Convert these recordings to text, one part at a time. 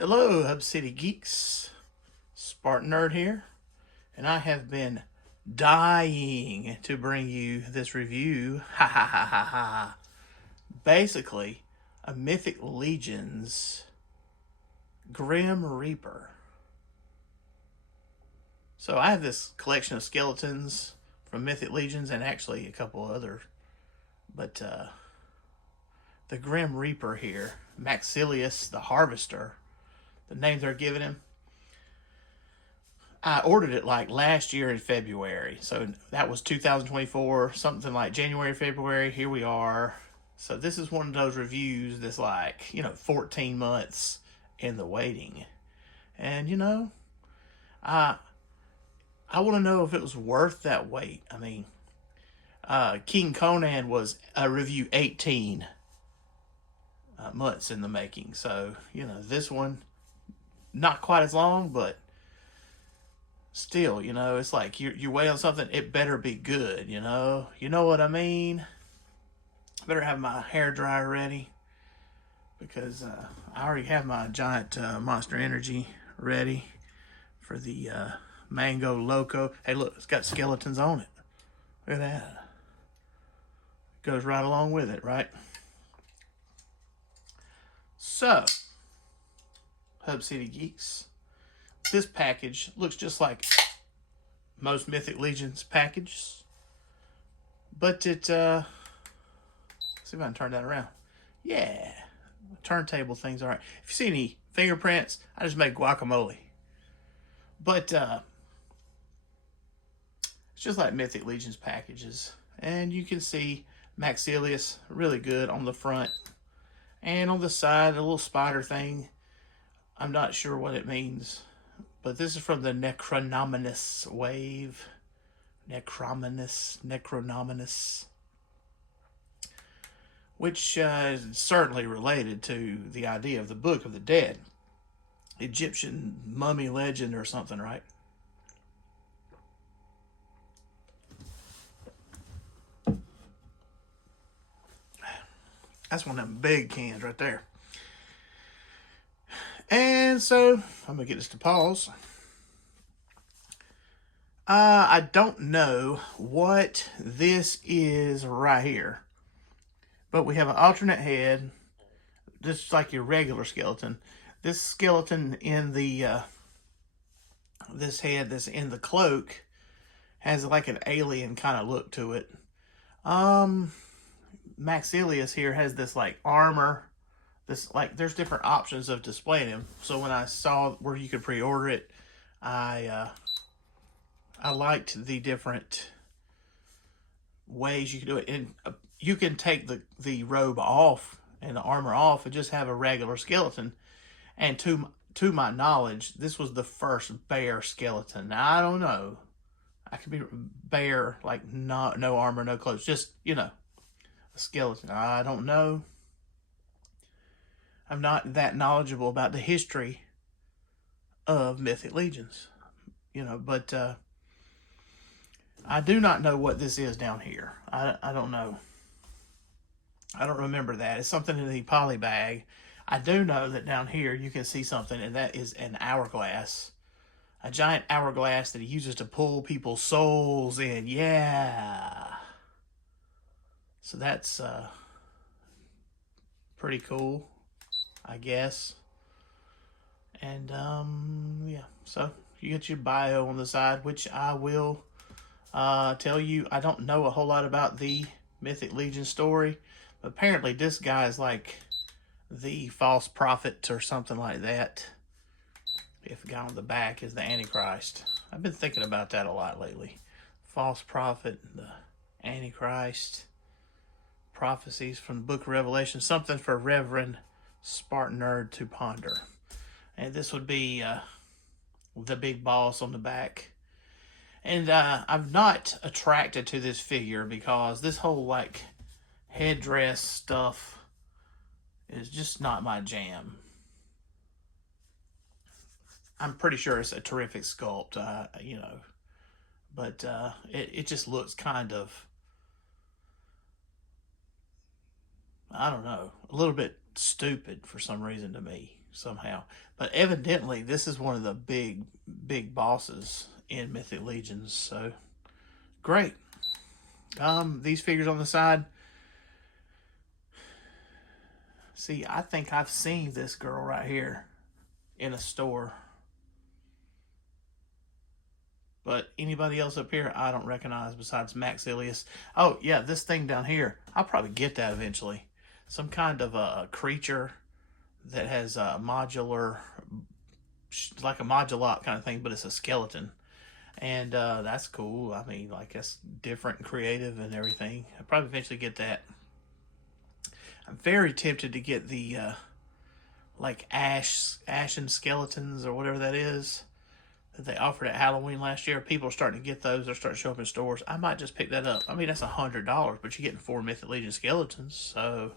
Hello, Hub City Geeks. SpartanNerd here, and I have been dying to bring you this review. Ha ha ha ha ha. Basically, a Mythic Legion's Grim Reaper. So I have this collection of skeletons from Mythic Legions and actually a couple other, but the Grim Reaper here, Maxillius the Harvester, the name they're giving him. I ordered it like last year in February. So that was 2024, something like January, February. Here we are. So this is one of those reviews that's like, 14 months in the waiting. And, I want to know if it was worth that wait. I mean, King Conan was a review 18 months in the making. So, this one, not quite as long, but still, it's like you wait on something, it better be good, You know what I mean? Better have my hair dryer ready because I already have my giant Monster Energy ready for the Mango Loco. Hey, look, it's got skeletons on it. Look at that. Goes right along with it, right? So, Hub City Geeks. This package looks just like most Mythic Legions packages, but it, see if I can turn that around. Yeah, turntable thing's all right. If you see any fingerprints, I just made guacamole. But it's just like Mythic Legions packages. And you can see Maxillius really good on the front. And on the side, a little spider thing. I'm not sure what it means. But this is from the Necronominous wave. Necronominous. Which is certainly related to the idea of the Book of the Dead. Egyptian mummy legend or something, right? That's one of them big cans right there. And so, I'm going to get this to pause. I don't know what this is right here. But we have an alternate head. Just like your regular skeleton. This skeleton in the, this head that's in the cloak has like an alien kind of look to it. Maxillius here has this like armor. This, like, there's different options of displaying him. So when I saw where you could pre-order it, I liked the different ways you can do it. And you can take the robe off and the armor off and just have a regular skeleton. And to my knowledge, this was the first bear skeleton. Now, I don't know. I could be bear, like no armor, no clothes. Just, a skeleton. I don't know. I'm not that knowledgeable about the history of Mythic Legions, but I do not know what this is down here. I don't know. I don't remember that. It's something in the poly bag. I do know that down here you can see something, and that is an hourglass. A giant hourglass that he uses to pull people's souls in. Yeah. So that's pretty cool, I guess. And yeah, so you get your bio on the side, which I will tell you. I don't know a whole lot about the Mythic Legion story, but apparently this guy is like the false prophet or something like that. If the guy on the back is the Antichrist. I've been thinking about that a lot lately. False prophet, the Antichrist, prophecies from the book of Revelation, something for Reverend SpartanNerd to ponder. And this would be the big boss on the back. And I'm not attracted to this figure because this whole like headdress stuff is just not my jam. I'm pretty sure it's a terrific sculpt, but it just looks kind of, I don't know, a little bit stupid for some reason to me. somehow. But evidently, this is one of the big bosses in Mythic Legions. So great. These figures on the side. See, I think I've seen this girl right here in a store. But anybody else up here, I don't recognize besides Maxillius. Oh, yeah, this thing down here. I'll probably get that eventually. Some kind of a creature that has a modular, like a modulot kind of thing, but it's a skeleton. And that's cool. I mean, like, that's different and creative and everything. I'll probably eventually get that. I'm very tempted to get the, like, Ashen Skeletons or whatever that is that they offered at Halloween last year. People are starting to get those. They're starting to show up in stores. I might just pick that up. I mean, that's $100, but you're getting 4 Mythic Legion skeletons. So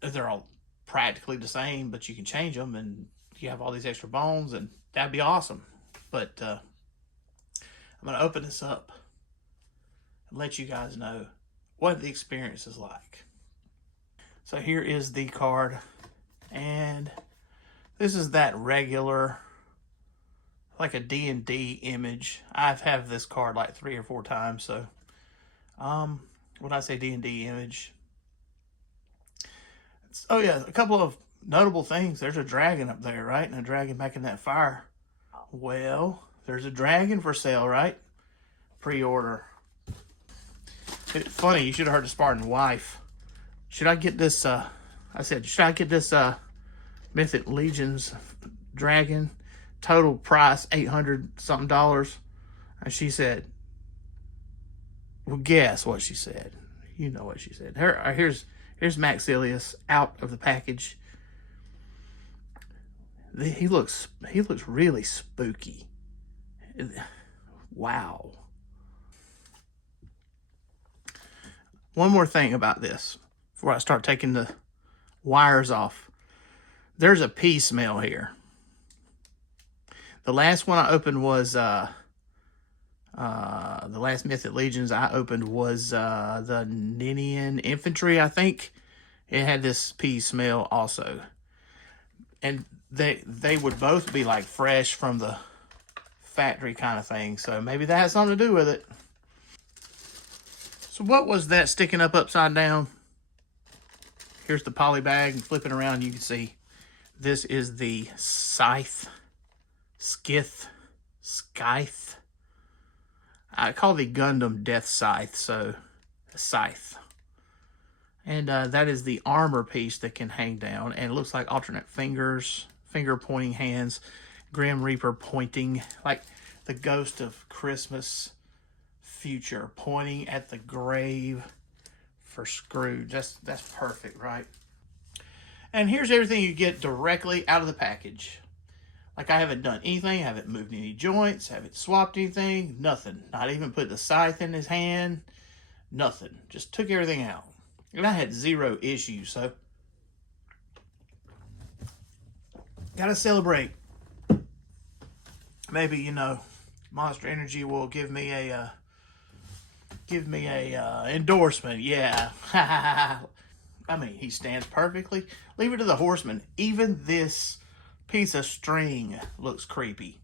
they're all practically the same, but you can change them, and you have all these extra bones, and that'd be awesome. But I'm going to open this up and let you guys know what the experience is like. So here is the card, and this is that regular, like a D&D image. I've had this card like 3 or 4 times, so when I say D&D image, oh yeah, a couple of notable things. There's a dragon up there, right? And a dragon back in that fire. Well, there's a dragon for sale, right? Pre-order. It's funny, you should have heard the Spartan wife. Should I get this, I said, should I get this Mythic Legions dragon? Total price, $800 something. And she said, well, guess what she said. You know what she said. Here's Maxillius out of the package. He looks really spooky. Wow. One more thing about this before I start taking the wires off. There's a pee smell here. The last one I opened was the last Mythic Legions I opened was the Ninian Infantry, I think. It had this pea smell also. And they would both be like fresh from the factory kind of thing. So maybe that has something to do with it. So what was that sticking up upside down? Here's the poly bag, and flipping around you can see this is the scythe. Scythe. I call the Gundam Death Scythe, so scythe. And that is the armor piece that can hang down, and it looks like alternate fingers, finger pointing hands, Grim Reaper pointing, like the ghost of Christmas future, pointing at the grave for Scrooge. That's perfect, right? And here's everything you get directly out of the package. Like, I haven't done anything, I haven't moved any joints, haven't swapped anything, nothing. Not even put the scythe in his hand, nothing. Just took everything out. And I had 0 issues, so gotta celebrate. Maybe, you know, Monster Energy will give me a endorsement. Yeah. I mean, he stands perfectly. Leave it to the horseman. Even this piece of string looks creepy.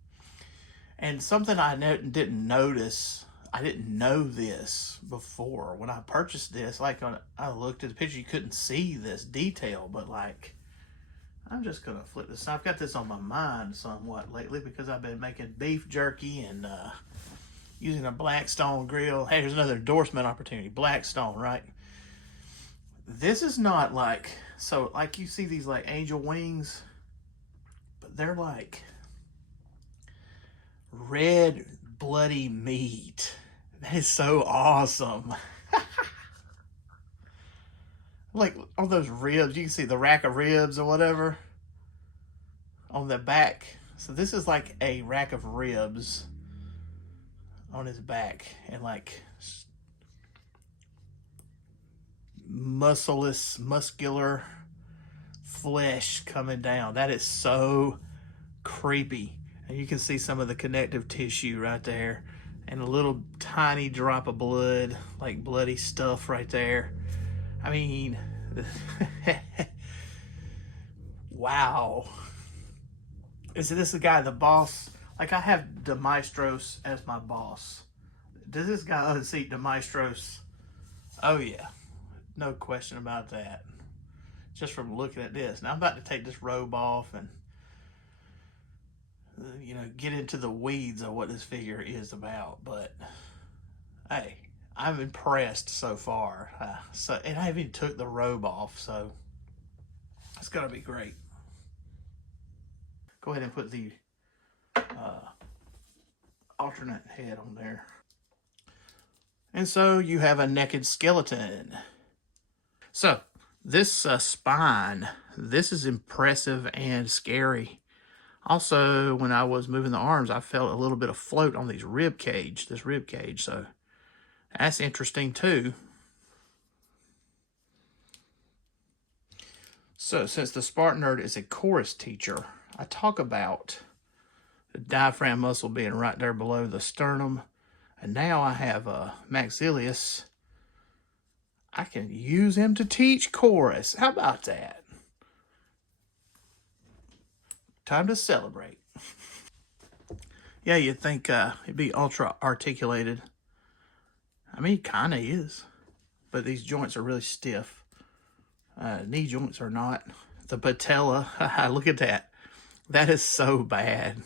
And something I didn't notice, I didn't know this before. When I purchased this, like, I looked at the picture, you couldn't see this detail, but like, I'm just gonna flip this. I've got this on my mind somewhat lately because I've been making beef jerky and using a Blackstone grill. Hey, here's another endorsement opportunity. Blackstone, right? This is not like, so like you see these like angel wings, but they're like red bloody meat. That is so awesome. Like on those ribs, you can see the rack of ribs or whatever on the back. So this is like a rack of ribs on his back, and like muscular flesh coming down. That is so creepy. And you can see some of the connective tissue right there, and a little tiny drop of blood, like bloody stuff right there. I mean, Wow. Is this the guy, the boss? Like, I have Demistros as my boss. Does this guy unseat Demistros? Oh, yeah. No question about that. Just from looking at this. Now, I'm about to take this robe off and, you know, get into the weeds of what this figure is about. But, hey, I'm impressed so far. And I even took the robe off, so it's going to be great. Go ahead and put the alternate head on there. And so you have a naked skeleton. So this spine, this is impressive and scary. Also, when I was moving the arms, I felt a little bit of float on this rib cage. So that's interesting too. So since the SpartanNerd is a chorus teacher, I talk about the diaphragm muscle being right there below the sternum. And now I have Maxillius. I can use him to teach chorus. How about that? Time to celebrate. Yeah, you'd think it'd be ultra articulated. I mean, he kind of is. But these joints are really stiff. Knee joints are not. The patella, look at that. That is so bad.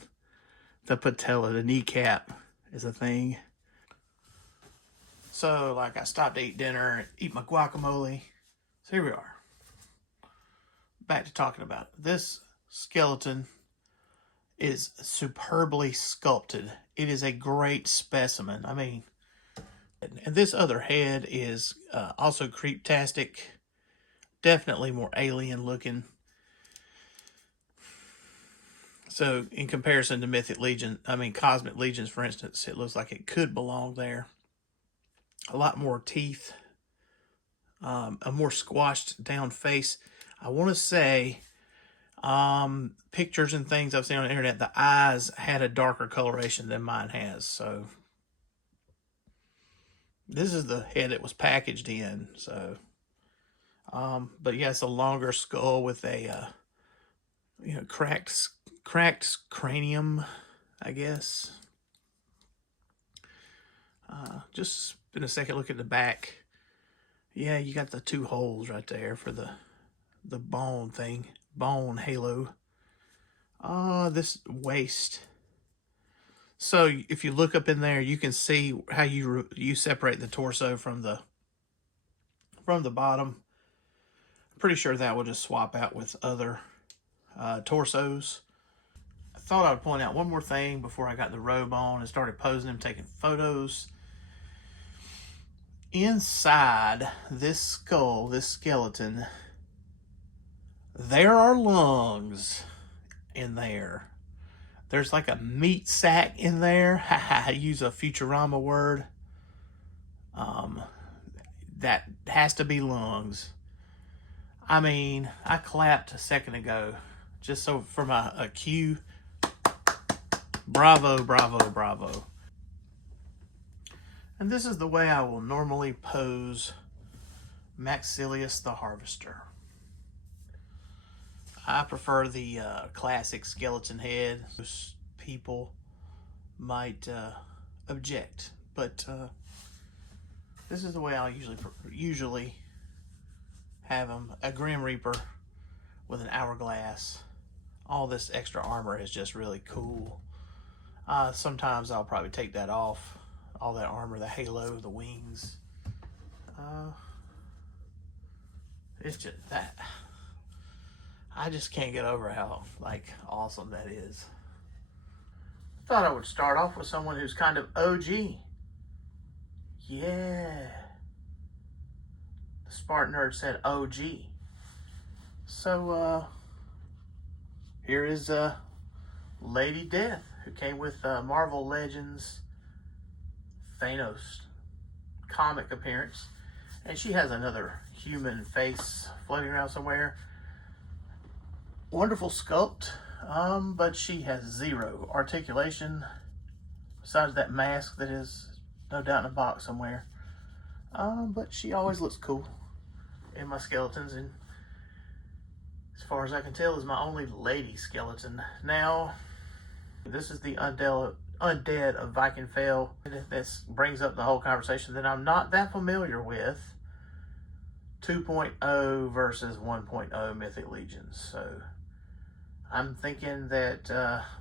The patella, the kneecap is a thing. So, like, I stopped to eat dinner and eat my guacamole. So here we are. Back to talking about it. This skeleton is superbly sculpted. It is a great specimen. I mean, and this other head is also creeptastic. Definitely more alien looking. So, in comparison to Cosmic Legions, for instance, it looks like it could belong there. A lot more teeth, a more squashed down face. I want to say, pictures and things I've seen on the internet, the eyes had a darker coloration than mine has. So this is the head it was packaged in. So, but yeah, it's a longer skull with a, cracked cranium, I guess. Just in a second, look at the back. Yeah, you got the two holes right there for the bone thing, bone halo. This waist. So if you look up in there, you can see how you separate the torso from the bottom. I'm pretty sure that will just swap out with other torsos. I thought I would point out one more thing before I got the robe on and started posing him, taking photos. Inside this skull, this skeleton, there are lungs in there. There's like a meat sack in there. I use a Futurama word. That has to be lungs. I mean, I clapped a second ago just so for a cue. Bravo, bravo, bravo. And this is the way I will normally pose Maxillius the Harvester. I prefer the classic skeleton head. Most people might object, but this is the way I'll usually have him. A Grim Reaper with an hourglass. All this extra armor is just really cool. Sometimes I'll probably take that off. All that armor, the halo, the wings. It's just that. I just can't get over how, awesome that is. I thought I would start off with someone who's kind of OG. Yeah. The SpartanNerd said OG. So, here is Lady Death, who came with Marvel Legends Thanos comic appearance, and she has another human face floating around somewhere. Wonderful sculpt, but she has zero articulation besides that mask that is no doubt in a box somewhere. But she always looks cool in my skeletons, and as far as I can tell, is my only lady skeleton. Now, this is the Undead of Vikenfell. This brings up the whole conversation that I'm not that familiar with 2.0 versus 1.0 Mythic Legions. So I'm thinking that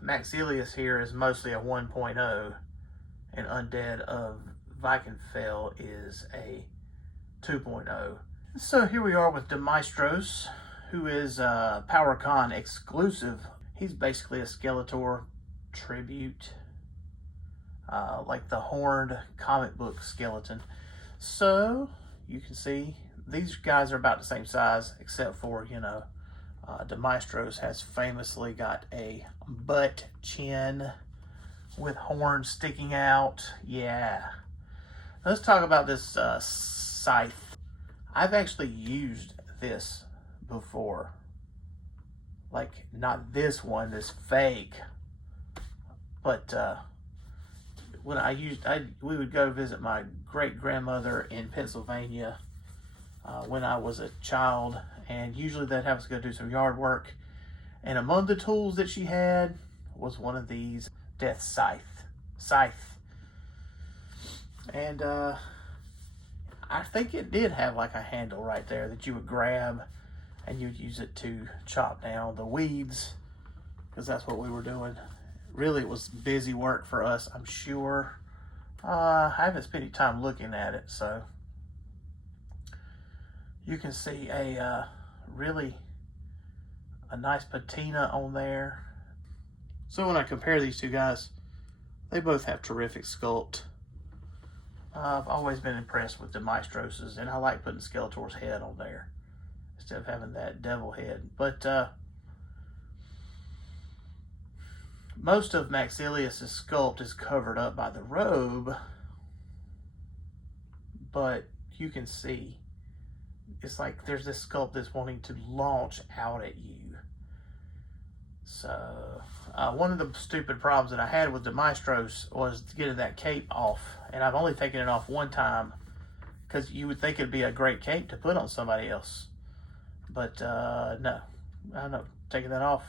Maxillius here is mostly a 1.0 and Undead of Vikenfell is a 2.0. So here we are with Demistros, who is PowerCon exclusive. He's basically a Skeletor tribute, like the horned comic book skeleton. So you can see these guys are about the same size, except for, you know, Demistros has famously got a butt chin with horns sticking out. Yeah. Let's talk about this scythe. I've actually used this before. Like, not this one, this fake. But when we would go visit my great-grandmother in Pennsylvania when I was a child. And usually they'd have us go do some yard work. And among the tools that she had was one of these death scythe. And I think it did have like a handle right there that you would grab and you'd use it to chop down the weeds, because that's what we were doing. Really, it was busy work for us, I'm sure. I haven't spent any time looking at it, so you can see a nice patina on there. So when I compare these two guys, they both have terrific sculpt. I've always been impressed with Demistros's, and I like putting Skeletor's head on there instead of having that devil head. But most of Maxillius' sculpt is covered up by the robe, but you can see it's like there's this sculpt that's wanting to launch out at you. So one of the stupid problems that I had with Demistros was getting that cape off, and I've only taken it off one time, because you would think it'd be a great cape to put on somebody else, but no, I'm not taking that off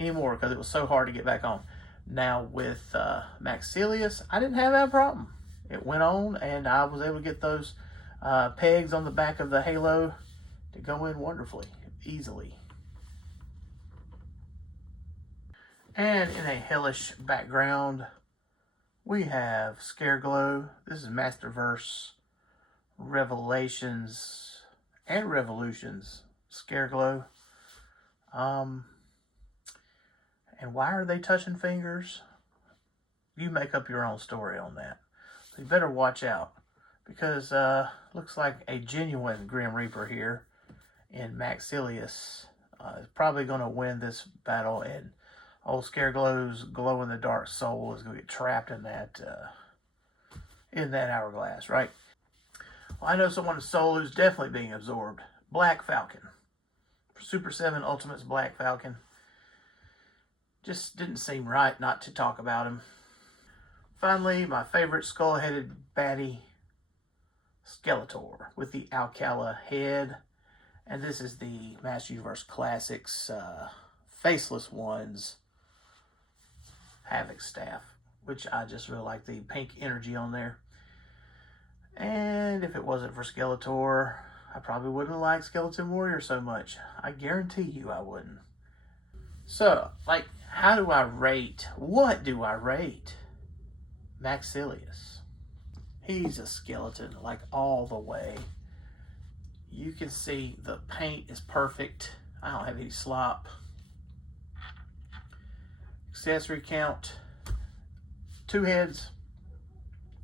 anymore because it was so hard to get back on. Now with Maxillius, I didn't have that problem. It went on, and I was able to get those pegs on the back of the halo to go in wonderfully, easily. And in a hellish background, we have Scareglow. This is Masterverse Revelations and Revolutions Scareglow. And why are they touching fingers? You make up your own story on that. So you better watch out, because looks like a genuine Grim Reaper here in Maxillius is probably going to win this battle, and old Scareglow's glow-in-the-dark soul is going to get trapped in that hourglass, right? Well, I know someone's soul who's definitely being absorbed. Black Falcon. Super 7 Ultimate's Black Falcon. Just didn't seem right not to talk about him. Finally, my favorite skull-headed baddie, Skeletor, with the Alcala head. And this is the Master Universe Classics Faceless Ones Havoc staff, which I just really like the pink energy on there. And if it wasn't for Skeletor, I probably wouldn't like Skeleton Warrior so much. I guarantee you I wouldn't. So, like, how do I rate? What do I rate Maxillius? He's a skeleton, like, all the way. You can see the paint is perfect. I don't have any slop. Accessory count: 2 heads,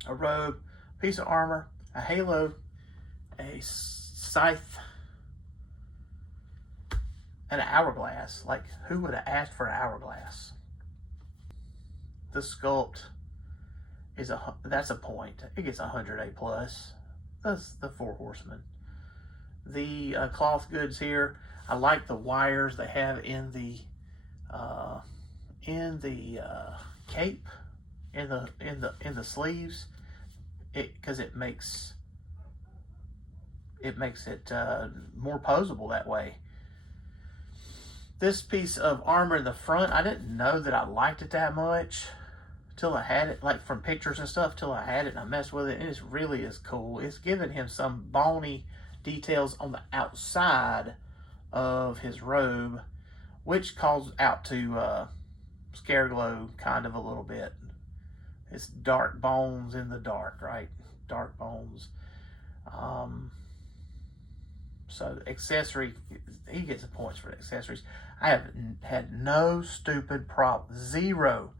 a robe, piece of armor, a halo, a scythe, and an hourglass. Like, who would have asked for an hourglass? The sculpt is that's a point. It gets 100 A+. That's the 4 horsemen. The cloth goods here, I like the wires they have in the cape, in the sleeves, because it makes it more posable that way. This piece of armor in the front, I didn't know that I liked it that much till I had it, like from pictures and stuff, till I had it and I messed with it, and it really is cool. It's giving him some bony details on the outside of his robe, which calls out to Scareglow kind of a little bit. It's dark bones in the dark, right? Dark bones. So accessory, he gets the points for the accessories. I have had no stupid problem. Zero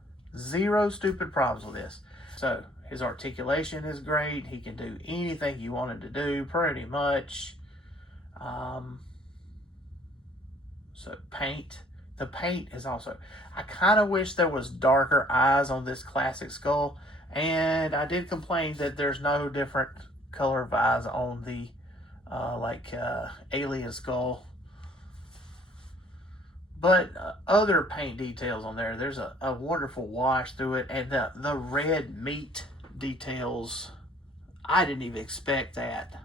stupid problems with this. So his articulation is great. He can do anything you want him to do, pretty much. So paint. The paint is also... I kind of wish there was darker eyes on this classic skull. And I did complain that there's no different color of eyes on the alien skull. But other paint details on there, there's a wonderful wash through it. And the red meat details, I didn't even expect that.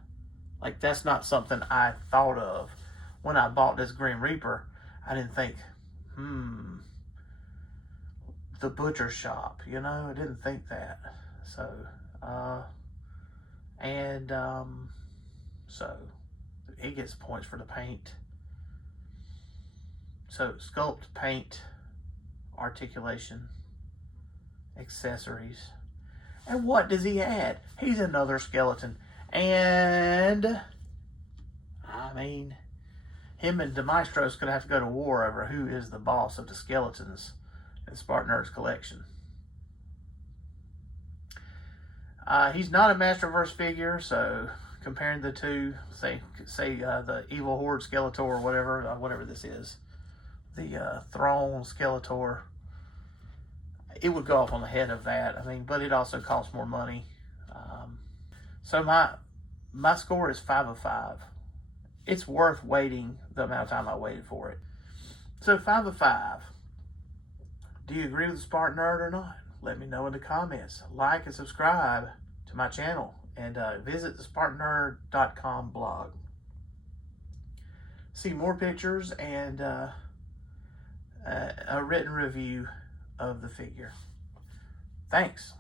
Like, that's not something I thought of. When I bought this Grim Reaper, I didn't think, the butcher shop, you know? I didn't think that. So, so he gets points for the paint. So sculpt, paint, articulation, accessories. And what does he add? He's another skeleton. And I mean, him and Demistros gonna have to go to war over who is the boss of the skeletons in SpartanNerd's collection. He's not a Masterverse figure, so comparing the two, say the Evil Horde Skeletor or whatever this is, the Throne Skeletor, it would go off on the head of that. I mean, but it also costs more money. So my score is 5 of 5. It's worth waiting the amount of time I waited for it. So 5 of 5. Do you agree with the SpartanNerd or not? Let me know in the comments. Like and subscribe to my channel, and visit the SpartanNerd.com blog. See more pictures and a written review of the figure. Thanks.